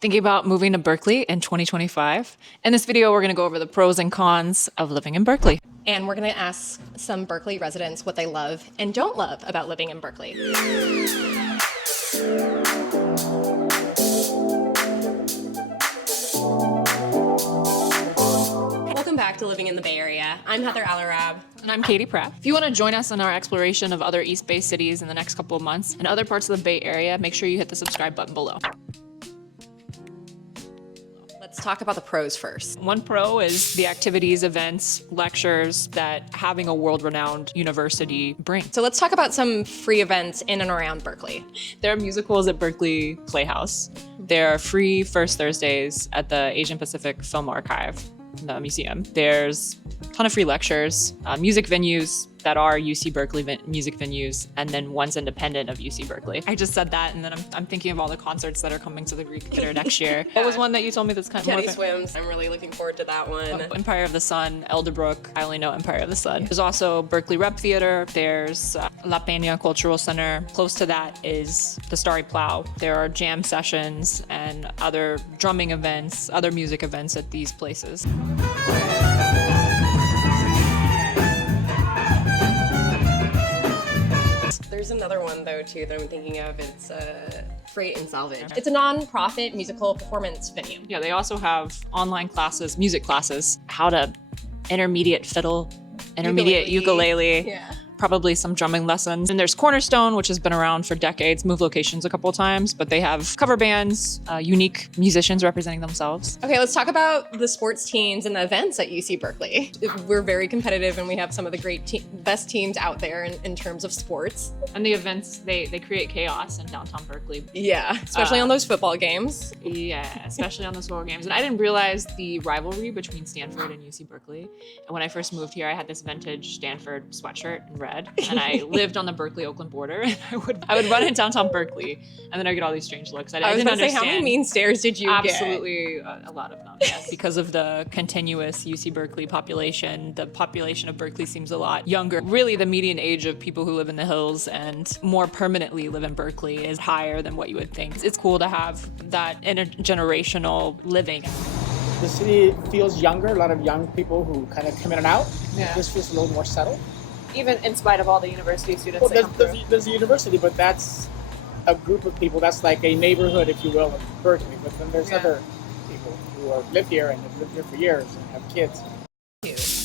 thinking about moving to Berkeley in 2025. In this video, we're going to go over the pros and cons of living in Berkeley. And we're going to ask some Berkeley residents what they love and don't love about living in Berkeley. Welcome back to Living in the Bay Area. I'm Heather Alarab. And I'm Katie Pratt. If you want to join us in our exploration of other East Bay cities in the next couple of months and other parts of the Bay Area, make sure you hit the subscribe button below. Let's talk about the pros first. One pro is the activities, events, lectures that having a world-renowned university brings. So let's talk about some free events in and around Berkeley. There are musicals at Berkeley Playhouse. There are free First Thursdays at the Asian Pacific Film Archive, the museum. There's a ton of free lectures, music venues that are UC Berkeley music venues, and then one's independent of UC Berkeley. I just said that, and then I'm thinking of all the concerts that are coming to the Greek Theater next year. What was one that you told me that's kind of Teddy Swims. I'm really looking forward to that one. Empire of the Sun, Elderbrook. I only know Empire of the Sun. There's also Berkeley Rep Theater. There's La Peña Cultural Center. Close to that is the Starry Plow. There are jam sessions and other drumming events, other music events at these places. There's another one though too that I'm thinking of. It's Freight and Salvage. It's a non-profit musical performance venue. Yeah, they also have online classes, music classes, how to intermediate fiddle, intermediate ukulele. Yeah. Probably some drumming lessons. And there's Cornerstone, which has been around for decades, moved locations a couple of times, but they have cover bands, unique musicians representing themselves. Okay, let's talk about the sports teams and the events at UC Berkeley. We're very competitive and we have some of the best teams out there in terms of sports. And the events, they create chaos in downtown Berkeley. Yeah, especially on those football games. Yeah, especially on those football games. And I didn't realize the rivalry between Stanford and UC Berkeley. And when I first moved here, I had this vintage Stanford sweatshirt in red. And I lived on the Berkeley-Oakland border, and I would run in downtown Berkeley, and then I would get all these strange looks. I was didn't going to say, understand. how many mean stares did you get? Absolutely, a lot of them, yes. Because of the continuous UC Berkeley population, the population of Berkeley seems a lot younger. Really, the median age of people who live in the hills and more permanently live in Berkeley is higher than what you would think. It's cool to have that intergenerational living. The city feels younger, a lot of young people who kind of come in and out. Yeah. This feels a little more settled. Even in spite of all the university students Well, that come through. there's a university, but that's a group of people. That's like a neighborhood, if you will, of Berkeley. But then there's other people who live here and have lived here for years and have kids.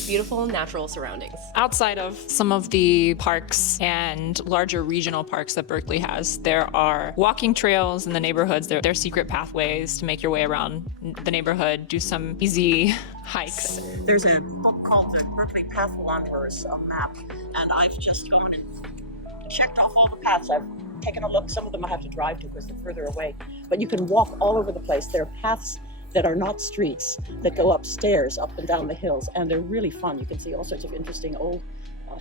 Beautiful natural surroundings. Outside of some of the parks and larger regional parks that Berkeley has, there are walking trails in the neighborhoods. There are secret pathways to make your way around the neighborhood, do some easy hikes. There's a book called the Berkeley Path Wanderers map, and I've just gone and checked off all the paths. I've taken a look. Some of them I have to drive to because they're further away, but you can walk all over the place. There are paths that are not streets that go upstairs, up and down the hills, and they're really fun. You can see all sorts of interesting old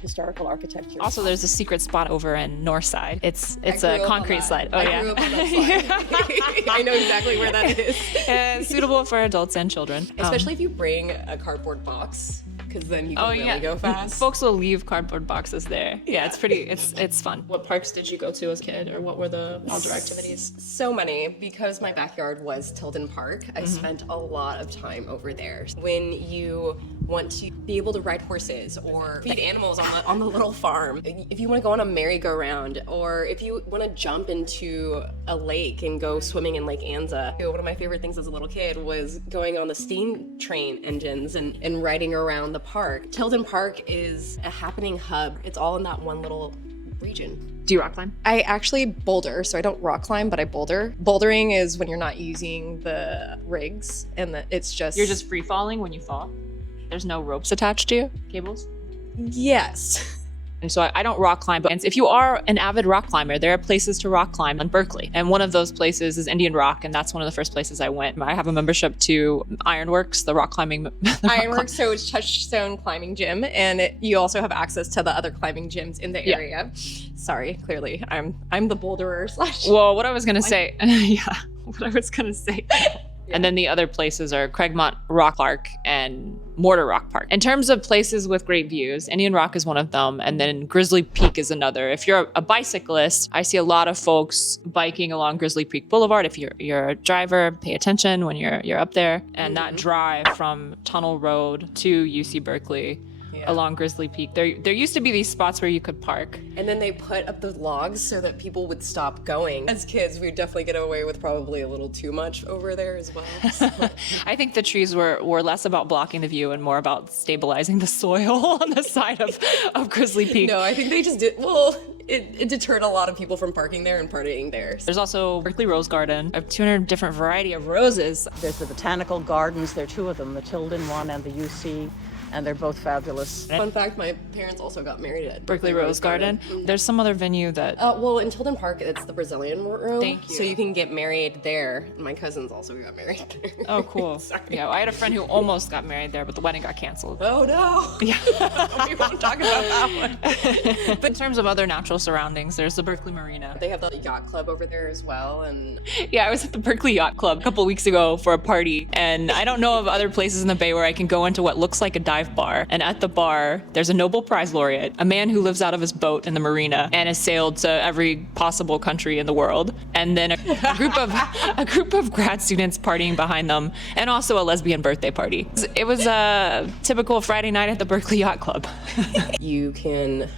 historical architecture. Also, there's a secret spot over in Northside. It's a concrete slide. Oh, I yeah. grew up on that slide. I know exactly where that is. Suitable for adults and children. Especially if you bring a cardboard box, because then you can really go fast. Folks will leave cardboard boxes there. Yeah, it's fun. What parks did you go to as a kid, or what were the outdoor activities? So many, because my backyard was Tilden Park. I spent a lot of time over there. When you want to be able to ride horses or feed animals on the little farm, if you want to go on a merry-go-round, or if you want to jump into a lake and go swimming in Lake Anza. One of my favorite things as a little kid was going on the steam train engines and riding around the park. Tilden Park is a happening hub. It's all in that one little region. Do you rock climb? I actually boulder, so I don't rock climb, but I boulder. Bouldering is when you're not using the rigs, and it's just... You're just free falling when you fall? There's no ropes attached to you? Cables? Yes. And so I don't rock climb, but if you are an avid rock climber, there are places to rock climb in Berkeley. And one of those places is Indian Rock, and that's one of the first places I went. I have a membership to Ironworks, the rock climbing. Ironworks, so it's Touchstone Climbing Gym, and you also have access to the other climbing gyms in the area. Sorry, clearly, I'm the boulderer / Well, what I was gonna say, what I was gonna say And then the other places are Craigmont Rock Park and Mortar Rock Park. In terms of places with great views, Indian Rock is one of them, and then Grizzly Peak is another. If you're a bicyclist, I see a lot of folks biking along Grizzly Peak Boulevard. If you're a driver, pay attention when you're up there. And that drive from Tunnel Road to UC Berkeley along Grizzly Peak. There used to be these spots where you could park. And then they put up the logs so that people would stop going. As kids, we'd definitely get away with probably a little too much over there as well. So. I think the trees were less about blocking the view and more about stabilizing the soil on the side of Grizzly Peak. No, I think they just did, well, it deterred a lot of people from parking there and partying there. There's also Berkeley Rose Garden. I have 200 different variety of roses. There's the botanical gardens. There are two of them, the Tilden one and the UC, and they're both fabulous. Fun fact, my parents also got married at Berkeley Rose Garden. There's some other venue that... well, in Tilden Park, it's the Brazilian room. Thank you. So you can get married there. My cousins also got married there. Oh, cool. Sorry. Yeah, I had a friend who almost got married there, but the wedding got canceled. Oh, no. Yeah. We won't talk about that one. But in terms of other natural surroundings, there's the Berkeley Marina. They have the yacht club over there as well. And Yeah, I was at the Berkeley Yacht Club a couple weeks ago for a party, and I don't know of other places in the Bay where I can go into what looks like a dive bar. And at the bar, there's a Nobel Prize laureate, a man who lives out of his boat in the marina and has sailed to every possible country in the world, and then a group of grad students partying behind them, and also a lesbian birthday party. It was a typical Friday night at the Berkeley Yacht Club. you can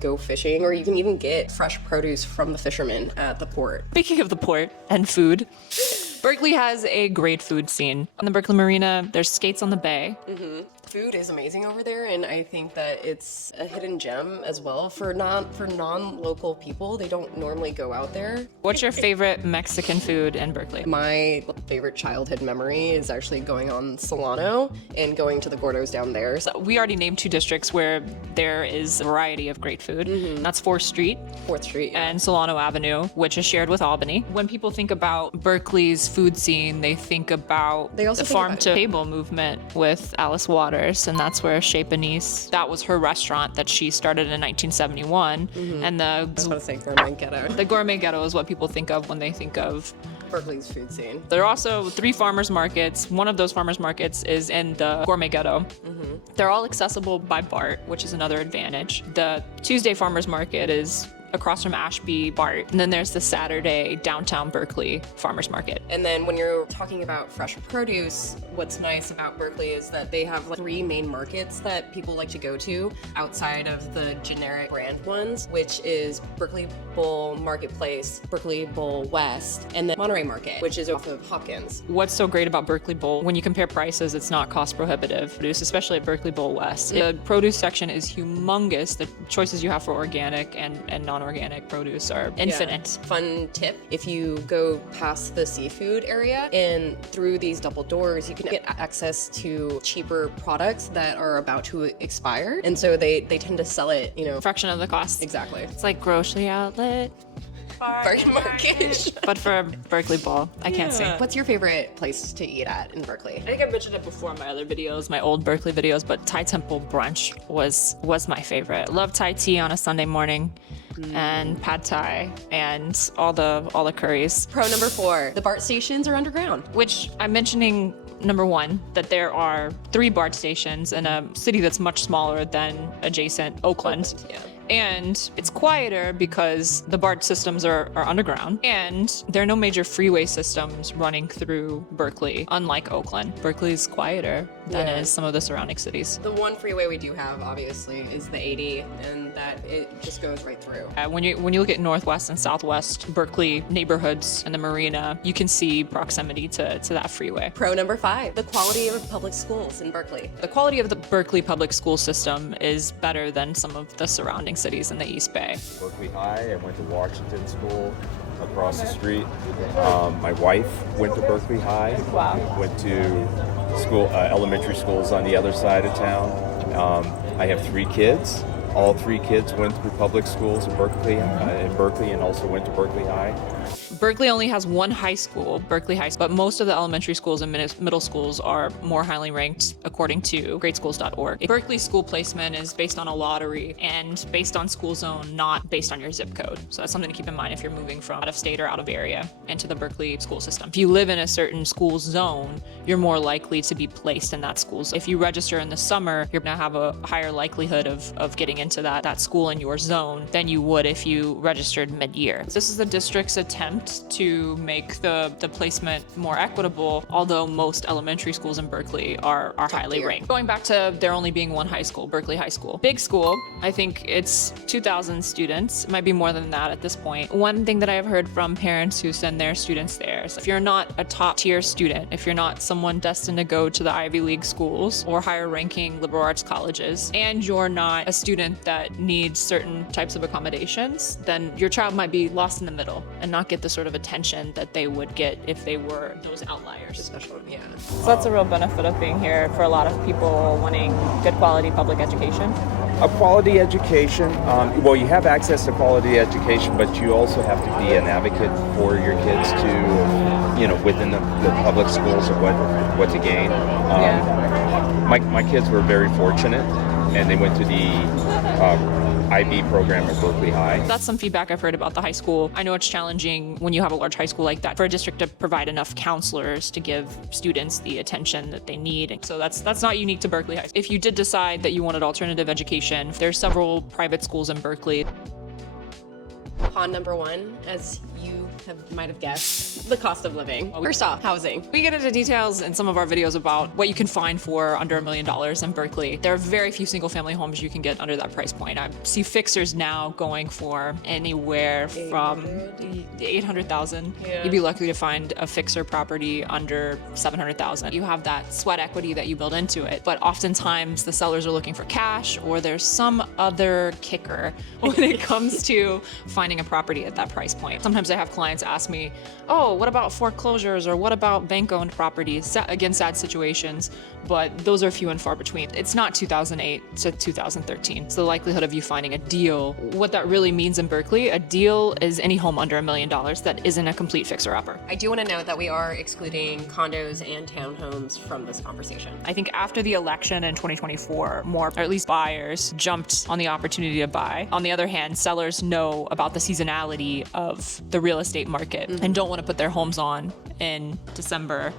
go fishing, or you can even get fresh produce from the fishermen at the port. Speaking of the port and food, Berkeley has a great food scene. On the Berkeley Marina, there's skates on the bay. Food is amazing over there, and I think that it's a hidden gem as well for non-local people. They don't normally go out there. What's your favorite Mexican food in Berkeley? My favorite childhood memory is actually going on Solano and going to the Gordos down there. So We already named two districts where there is a variety of great food. That's 4th Street 4th Street. and Solano Avenue, which is shared with Albany. When people think about Berkeley's food scene, they think about They also the think farm about- to table movement with Alice Waters, and that's where Chez Panisse, that was her restaurant that she started in 1971. And I was about to say Gourmet Ghetto. the gourmet ghetto is what people think of when they think of. Berkeley's food scene. There are also 3 farmers markets. One of those farmers markets is in the gourmet ghetto. They're all accessible by BART, which is another advantage. The Tuesday farmers market is across from Ashby BART. And then there's the Saturday downtown Berkeley farmers market. And then when you're talking about fresh produce, what's nice about Berkeley is that they have 3 main markets that people like to go to outside of the generic brand ones, which is Berkeley Bowl Marketplace, Berkeley Bowl West, and then Monterey Market, which is off of Hopkins. What's so great about Berkeley Bowl, when you compare prices, it's not cost prohibitive. Produce, especially at Berkeley Bowl West. The produce section is humongous. The choices you have for organic and non-organic produce are infinite. Yeah. Fun tip, if you go past the seafood area and through these double doors, you can get access to cheaper products that are about to expire. And so they tend to sell it, Fraction of the cost. exactly. It's like grocery outlet, Bargain market. but for Berkeley Bowl. I can't say. What's your favorite place to eat at in Berkeley? I think I mentioned it before in my other videos, my old Berkeley videos, but Thai Temple brunch was my favorite. Love Thai tea on a Sunday morning, and pad Thai, and all the curries. Pro number 4, the BART stations are underground. Which I'm mentioning number 1, that there are 3 BART stations in a city that's much smaller than adjacent Oakland. Yeah. And it's quieter because the BART systems are underground, and there are no major freeway systems running through Berkeley, unlike Oakland. Berkeley's quieter than is some of the surrounding cities. The one freeway we do have, obviously, is the 80, and that it just goes right through. When you look at northwest and southwest Berkeley neighborhoods and the marina, you can see proximity to that freeway. Pro number 5, the quality of public schools in Berkeley. The quality of the Berkeley public school system is better than some of the surrounding cities in the East Bay. Berkeley High. I went to Washington School across the street. My wife went to Berkeley High. Wow. Went to school, elementary schools on the other side of town. I have 3 kids. All 3 kids went through public schools in Berkeley and also went to Berkeley High. Berkeley only has one high school, Berkeley High School, but most of the elementary schools and middle schools are more highly ranked according to gradeschools.org. Berkeley school placement is based on a lottery and based on school zone, not based on your zip code. So that's something to keep in mind if you're moving from out of state or out of area into the Berkeley school system. If you live in a certain school zone, you're more likely to be placed in that school zone. If you register in the summer, you're gonna have a higher likelihood of getting into that school in your zone than you would if you registered mid-year. This is the district's attempt to make the placement more equitable, although most elementary schools in Berkeley are highly ranked. Going back to there only being one high school, Berkeley High School. Big school, I think it's 2,000 students. It might be more than that at this point. One thing that I have heard from parents who send their students there is if you're not a top tier student, if you're not someone destined to go to the Ivy League schools or higher ranking liberal arts colleges, and you're not a student that needs certain types of accommodations, then your child might be lost in the middle and not get the sort of attention that they would get if they were those outliers. Special, yeah. So that's a real benefit of being here for a lot of people wanting good quality public education. A quality education, well, you have access to quality education, but you also have to be an advocate for your kids to, within the public schools of what to gain. My kids were very fortunate, and they went to the IB program at Berkeley High. That's some feedback I've heard about the high school. I know it's challenging when you have a large high school like that for a district to provide enough counselors to give students the attention that they need. So that's not unique to Berkeley High. If you did decide that you wanted alternative education, there's several private schools in Berkeley. Con number one, as you might have guessed, the cost of living. First off, housing. We get into details in some of our videos about what you can find for under $1 million in Berkeley. There are very few single family homes you can get under that price point. I see fixers now going for anywhere from $800,000. Yeah. You'd be lucky to find a fixer property under $700,000. You have that sweat equity that you build into it, but oftentimes the sellers are looking for cash or there's some other kicker when it comes to finding a property at that price point. Sometimes I have clients ask me, oh, what about foreclosures or what about bank-owned properties? Again, sad situations, but those are few and far between. It's not 2008 to 2013. It's the likelihood of you finding a deal. What that really means in Berkeley, a deal is any home under $1 million that isn't a complete fixer-upper. I do want to note that we are excluding condos and townhomes from this conversation. I think after the election in 2024, more, or at least buyers, jumped on the opportunity to buy. On the other hand, sellers know about the seasonality of the real estate market and don't want to put their homes on in December,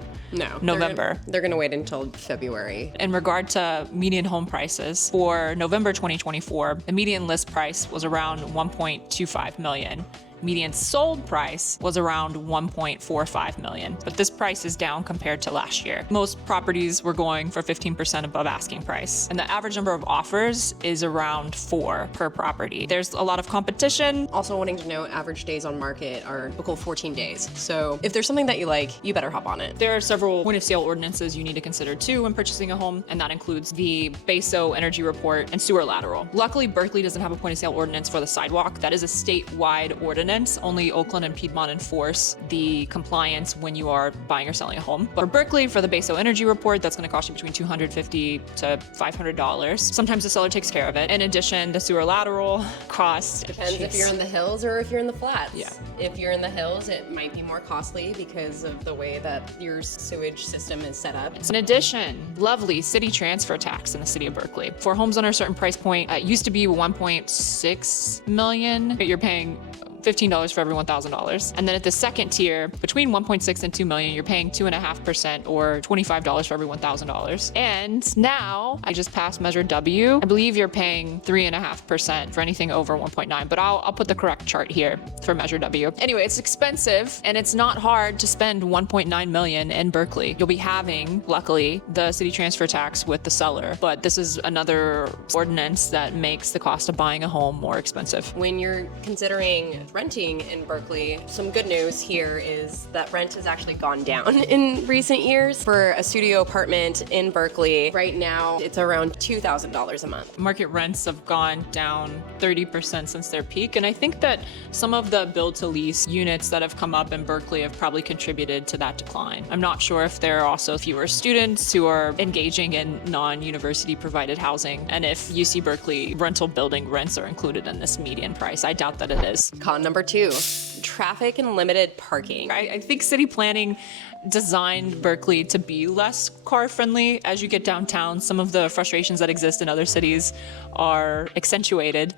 November. They're going to wait until February. In regard to median home prices, for November 2024, the median list price was around $1.25 million. Median sold price was around $1.45 million, but this price is down compared to last year. Most properties were going for 15% above asking price, and the average number of offers is around 4 per property. There's a lot of competition. Also wanting to note, average days on market are typical 14 days. So if there's something that you like, you better hop on it. There are several point of sale ordinances you need to consider too when purchasing a home, and that includes the BASO energy report and sewer lateral. Luckily, Berkeley doesn't have a point of sale ordinance for the sidewalk. That is a statewide ordinance. Only Oakland and Piedmont enforce the compliance when you are buying or selling a home. But for Berkeley, for the BASO energy report, that's going to cost you between $250 to $500. Sometimes the seller takes care of it. In addition, the sewer lateral costs. Depends if you're in the hills or if you're in the flats. Yeah. If you're in the hills, it might be more costly because of the way that your sewage system is set up. In addition, lovely city transfer tax in the city of Berkeley. For homes under a certain price point, it used to be $1.6 million, but you're paying $15 for every $1,000. And then at the second tier, between 1.6 and 2 million, you're paying 2.5% or $25 for every $1,000. And now I just passed Measure W. I believe you're paying 3.5% for anything over 1.9, but I'll put the correct chart here for Measure W. Anyway, it's expensive and it's not hard to spend 1.9 million in Berkeley. You'll be having, luckily, the city transfer tax with the seller, but this is another ordinance that makes the cost of buying a home more expensive. When you're considering renting in Berkeley, some good news here is that rent has actually gone down in recent years. For a studio apartment in Berkeley, right now it's around $2,000 a month. Market rents have gone down 30% since their peak, and I think that some of the build-to-lease units that have come up in Berkeley have probably contributed to that decline. I'm not sure if there are also fewer students who are engaging in non-university provided housing, and if UC Berkeley rental building rents are included in this median price. I doubt that it is. Con number 2, traffic and limited parking. I think city planning designed Berkeley to be less car friendly. As you get downtown, some of the frustrations that exist in other cities are accentuated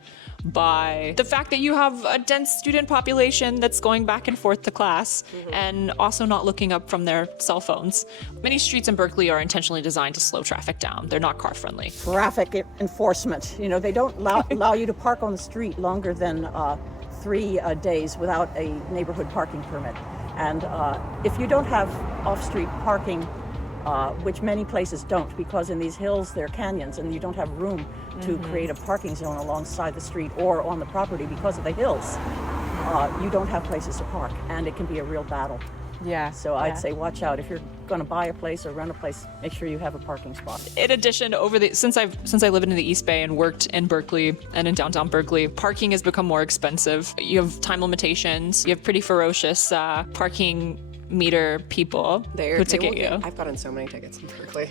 by the fact that you have a dense student population that's going back and forth to class and also not looking up from their cell phones. Many streets in Berkeley are intentionally designed to slow traffic down. They're not car friendly. Traffic enforcement. You know, they don't allow you to park on the street longer than 3 days without a neighborhood parking permit. And if you don't have off-street parking, which many places don't, because in these hills they're canyons and you don't have room to create a parking zone alongside the street or on the property because of the hills, you don't have places to park, and it can be a real battle. Yeah. So I'd say watch out. If you're going to buy a place or rent a place, make sure you have a parking spot. In addition, since I lived in the East Bay and worked in Berkeley and in downtown Berkeley, parking has become more expensive. You have time limitations. You have pretty ferocious parking meter people who ticket you. I've gotten so many tickets in Berkeley.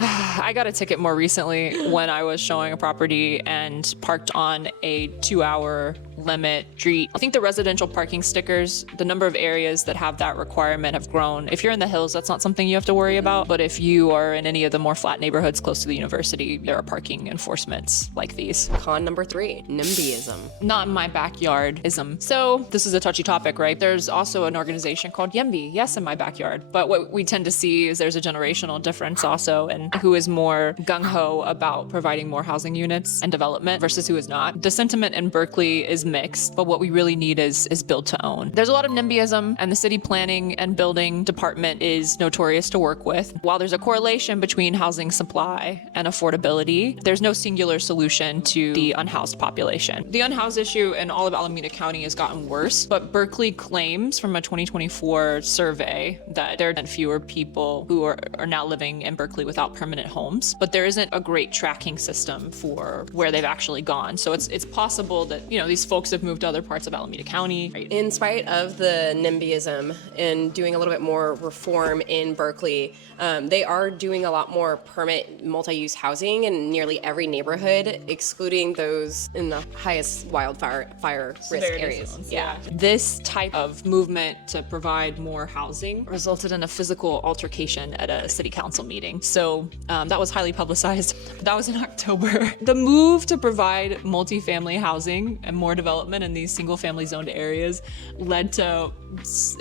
I got a ticket more recently when I was showing a property and parked on a 2-hour limit street. I think the residential parking stickers, the number of areas that have that requirement have grown. If you're in the hills, that's not something you have to worry about. But if you are in any of the more flat neighborhoods close to the university, there are parking enforcements like these. Con number 3, NIMBYism. Not in my backyard-ism. So this is a touchy topic, right? There's also an organization called NIMBY. Yes, in my backyard. But what we tend to see is there's a generational difference also in who is more gung-ho about providing more housing units and development versus who is not. The sentiment in Berkeley is mixed, but what we really need is build to own. There's a lot of NIMBYism, and the city planning and building department is notorious to work with. While there's a correlation between housing supply and affordability, there's no singular solution to the unhoused population. The unhoused issue in all of Alameda County has gotten worse, but Berkeley claims from a 2024 survey that there are fewer people who are now living in Berkeley without permanent homes, but there isn't a great tracking system for where they've actually gone. So it's possible that, these folks have moved to other parts of Alameda County. Right? In spite of the NIMBYism and doing a little bit more reform in Berkeley, they are doing a lot more permit multi-use housing in nearly every neighborhood, excluding those in the highest fire risk areas. Zones, yeah. This type of movement to provide more housing resulted in a physical altercation at a city council meeting. So that was highly publicized. That was in October. The move to provide multifamily housing and more development in these single family zoned areas led to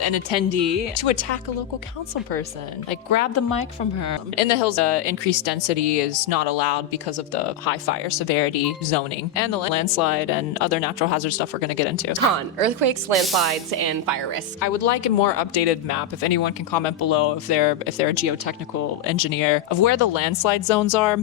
an attendee to attack a local council person, grab the mic from her. In the hills, increased density is not allowed because of the high fire severity zoning and the landslide and other natural hazard stuff we're going to get into. Con, earthquakes, landslides, and fire risk. I would like a more updated map, if anyone can comment below if they're a geotechnical engineer, of where the landslide zones are.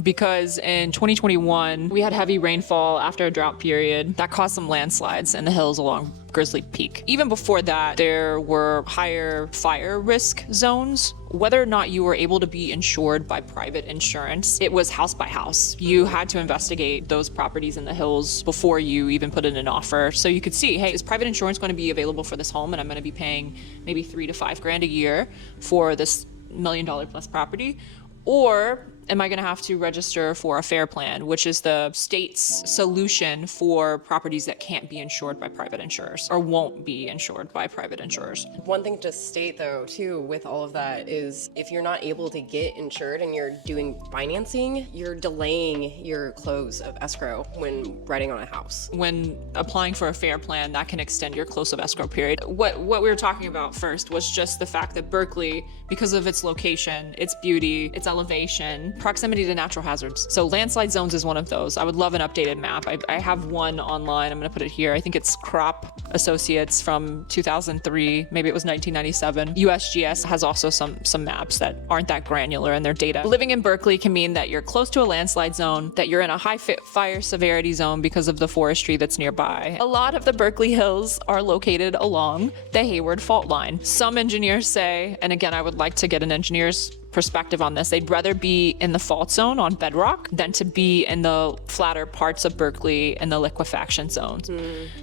Because in 2021, we had heavy rainfall after a drought period that caused some landslides in the hills along Grizzly Peak. Even before that, there were higher fire risk zones. Whether or not you were able to be insured by private insurance, it was house by house. You had to investigate those properties in the hills before you even put in an offer. So you could see, hey, is private insurance going to be available for this home? And I'm going to be paying maybe $3,000 to $5,000 a year for this $1 million plus property. Or am I going to have to register for a FAIR plan, which is the state's solution for properties that can't be insured by private insurers or won't be insured by private insurers? One thing to state, though, too, with all of that is if you're not able to get insured and you're doing financing, you're delaying your close of escrow when writing on a house. When applying for a FAIR plan, that can extend your close of escrow period. What we were talking about first was just the fact that Berkeley, because of its location, its beauty, its elevation, proximity to natural hazards. So landslide zones is one of those. I would love an updated map. I have one online. I'm going to put it here. I think it's Crop Associates from 2003. Maybe it was 1997. USGS has also some maps that aren't that granular in their data. Living in Berkeley can mean that you're close to a landslide zone, that you're in a high fire severity zone because of the forestry that's nearby. A lot of the Berkeley hills are located along the Hayward fault line. Some engineers say, and again, I would like to get an engineer's perspective on this. They'd rather be in the fault zone on bedrock than to be in the flatter parts of Berkeley in the liquefaction zones.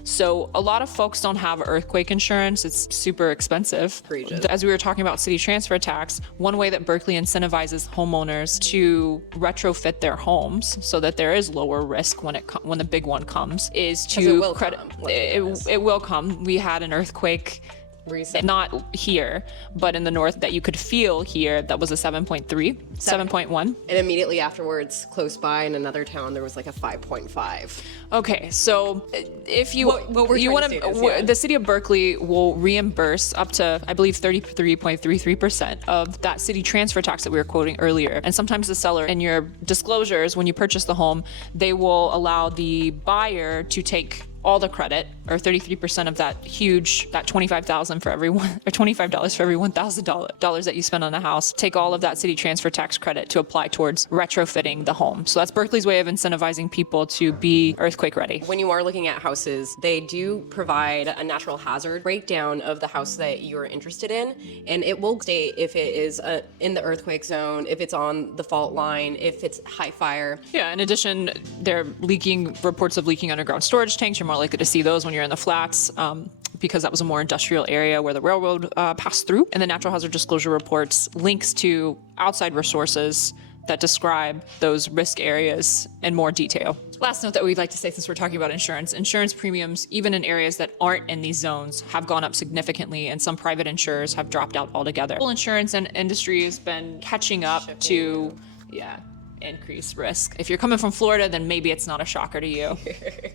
So a lot of folks don't have earthquake insurance. It's super expensive. As we were talking about city transfer tax, one way that Berkeley incentivizes homeowners to retrofit their homes so that there is lower risk when the big one comes is to credit. It will come. We had an earthquake not here, but in the north that you could feel here that was a 7.1. And immediately afterwards, close by in another town, there was like a 5.5. Okay, so if you you want to, the city of Berkeley will reimburse up to, I believe, 33.33% of that city transfer tax that we were quoting earlier. And sometimes the seller, in your disclosures, when you purchase the home, they will allow the buyer to take all the credit, or 33% of that $25,000 for everyone, or $25 for every $1,000 that you spend on the house. Take all of that city transfer tax credit to apply towards retrofitting the home. So that's Berkeley's way of incentivizing people to be earthquake ready. When you are looking at houses, they do provide a natural hazard breakdown of the house that you're interested in, and it will state if it is in the earthquake zone, if it's on the fault line, if it's high fire. Yeah, in addition, there are reports of leaking underground storage tanks. You're more likely to see those when you're in the flats, because that was a more industrial area where the railroad passed through. And the natural hazard disclosure reports links to outside resources that describe those risk areas in more detail. Last note that we'd like to say, since we're talking about insurance premiums, even in areas that aren't in these zones, have gone up significantly, and some private insurers have dropped out altogether. The insurance industry has been catching up to, increased risk. If you're coming from Florida, then maybe it's not a shocker to you.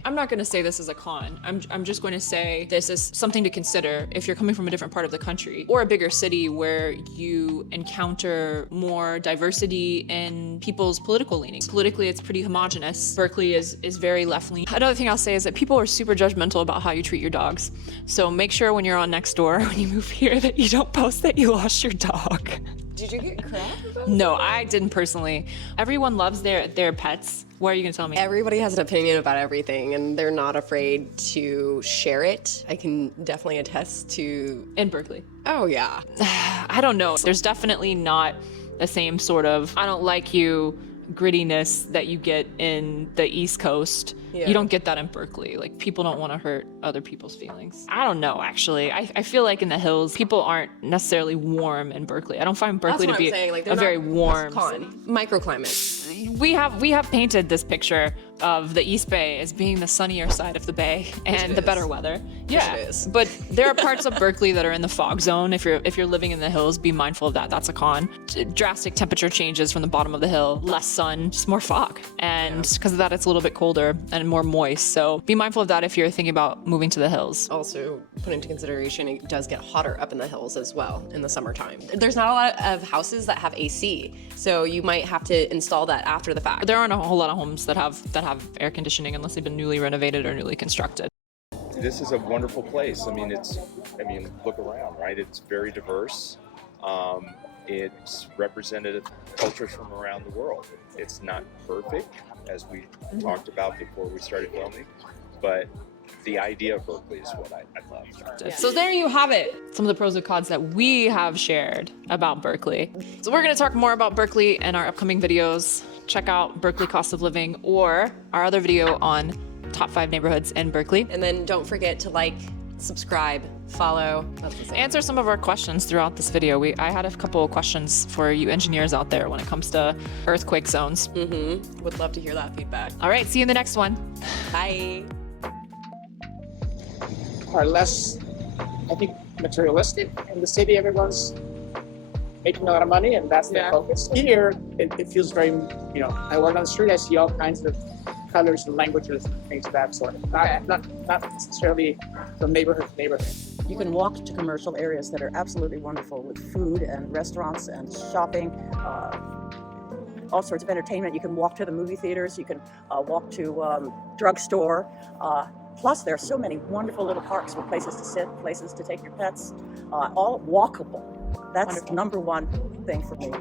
I'm not going to say this is a con. I'm just going to say this is something to consider if you're coming from a different part of the country or a bigger city where you encounter more diversity in people's political leanings. Politically, it's pretty homogenous. Berkeley is very left-leaning. Another thing I'll say is that people are super judgmental about how you treat your dogs. So make sure when you're on Nextdoor, when you move here, that you don't post that you lost your dog. Did you get crap about No, I didn't personally. Everyone loves their pets. What are you gonna tell me? Everybody has an opinion about everything, and they're not afraid to share it. I can definitely attest to... In Berkeley. Oh, yeah. I don't know. There's definitely not the same sort of I don't like you grittiness that you get in the East Coast. Yeah. You don't get that in Berkeley. Like, people don't want to hurt other people's feelings. I don't know, actually. I feel like in the hills, people aren't necessarily warm in Berkeley. I don't find Berkeley to be a very warm city. Microclimates. We have painted this picture of the East Bay as being the sunnier side of the bay and the better weather. Yeah, it is. But there are parts of Berkeley that are in the fog zone. If you're living in the hills, be mindful of that. That's a con. Drastic temperature changes from the bottom of the hill, less sun, just more fog, and because of that, it's a little bit colder and more moist. So be mindful of that if you're thinking about moving to the hills. Also, put into consideration, it does get hotter up in the hills as well in the summertime. There's not a lot of houses that have AC, so you might have to install that after the fact. There aren't a whole lot of homes that have air conditioning unless they've been newly renovated or nully constructed. This is a wonderful place. I mean, look around, right? It's very diverse. It's representative cultures from around the world. It's not perfect, as we talked about before we started filming, but the idea of Berkeley is what I love. Yeah. So there you have it. Some of the pros and cons that we have shared about Berkeley. So we're going to talk more about Berkeley in our upcoming videos. Check out Berkeley Cost of Living or our other video on top 5 neighborhoods in Berkeley. And then don't forget to like, subscribe, follow. Answer some of our questions throughout this video. I had a couple of questions for you engineers out there when it comes to earthquake zones. Would love to hear that feedback. All right, see you in the next one. Bye. Are less, I think, materialistic in the city. Everyone's making a lot of money, and that's their focus. Here, it feels very, I walk down the street, I see all kinds of colors and languages and things of that sort. Not necessarily from neighborhood to neighborhood. You can walk to commercial areas that are absolutely wonderful with food and restaurants and shopping, all sorts of entertainment. You can walk to the movie theaters, you can walk to drugstore. Plus, there are so many wonderful little parks with places to sit, places to take your pets, all walkable. That's the number one thing for me.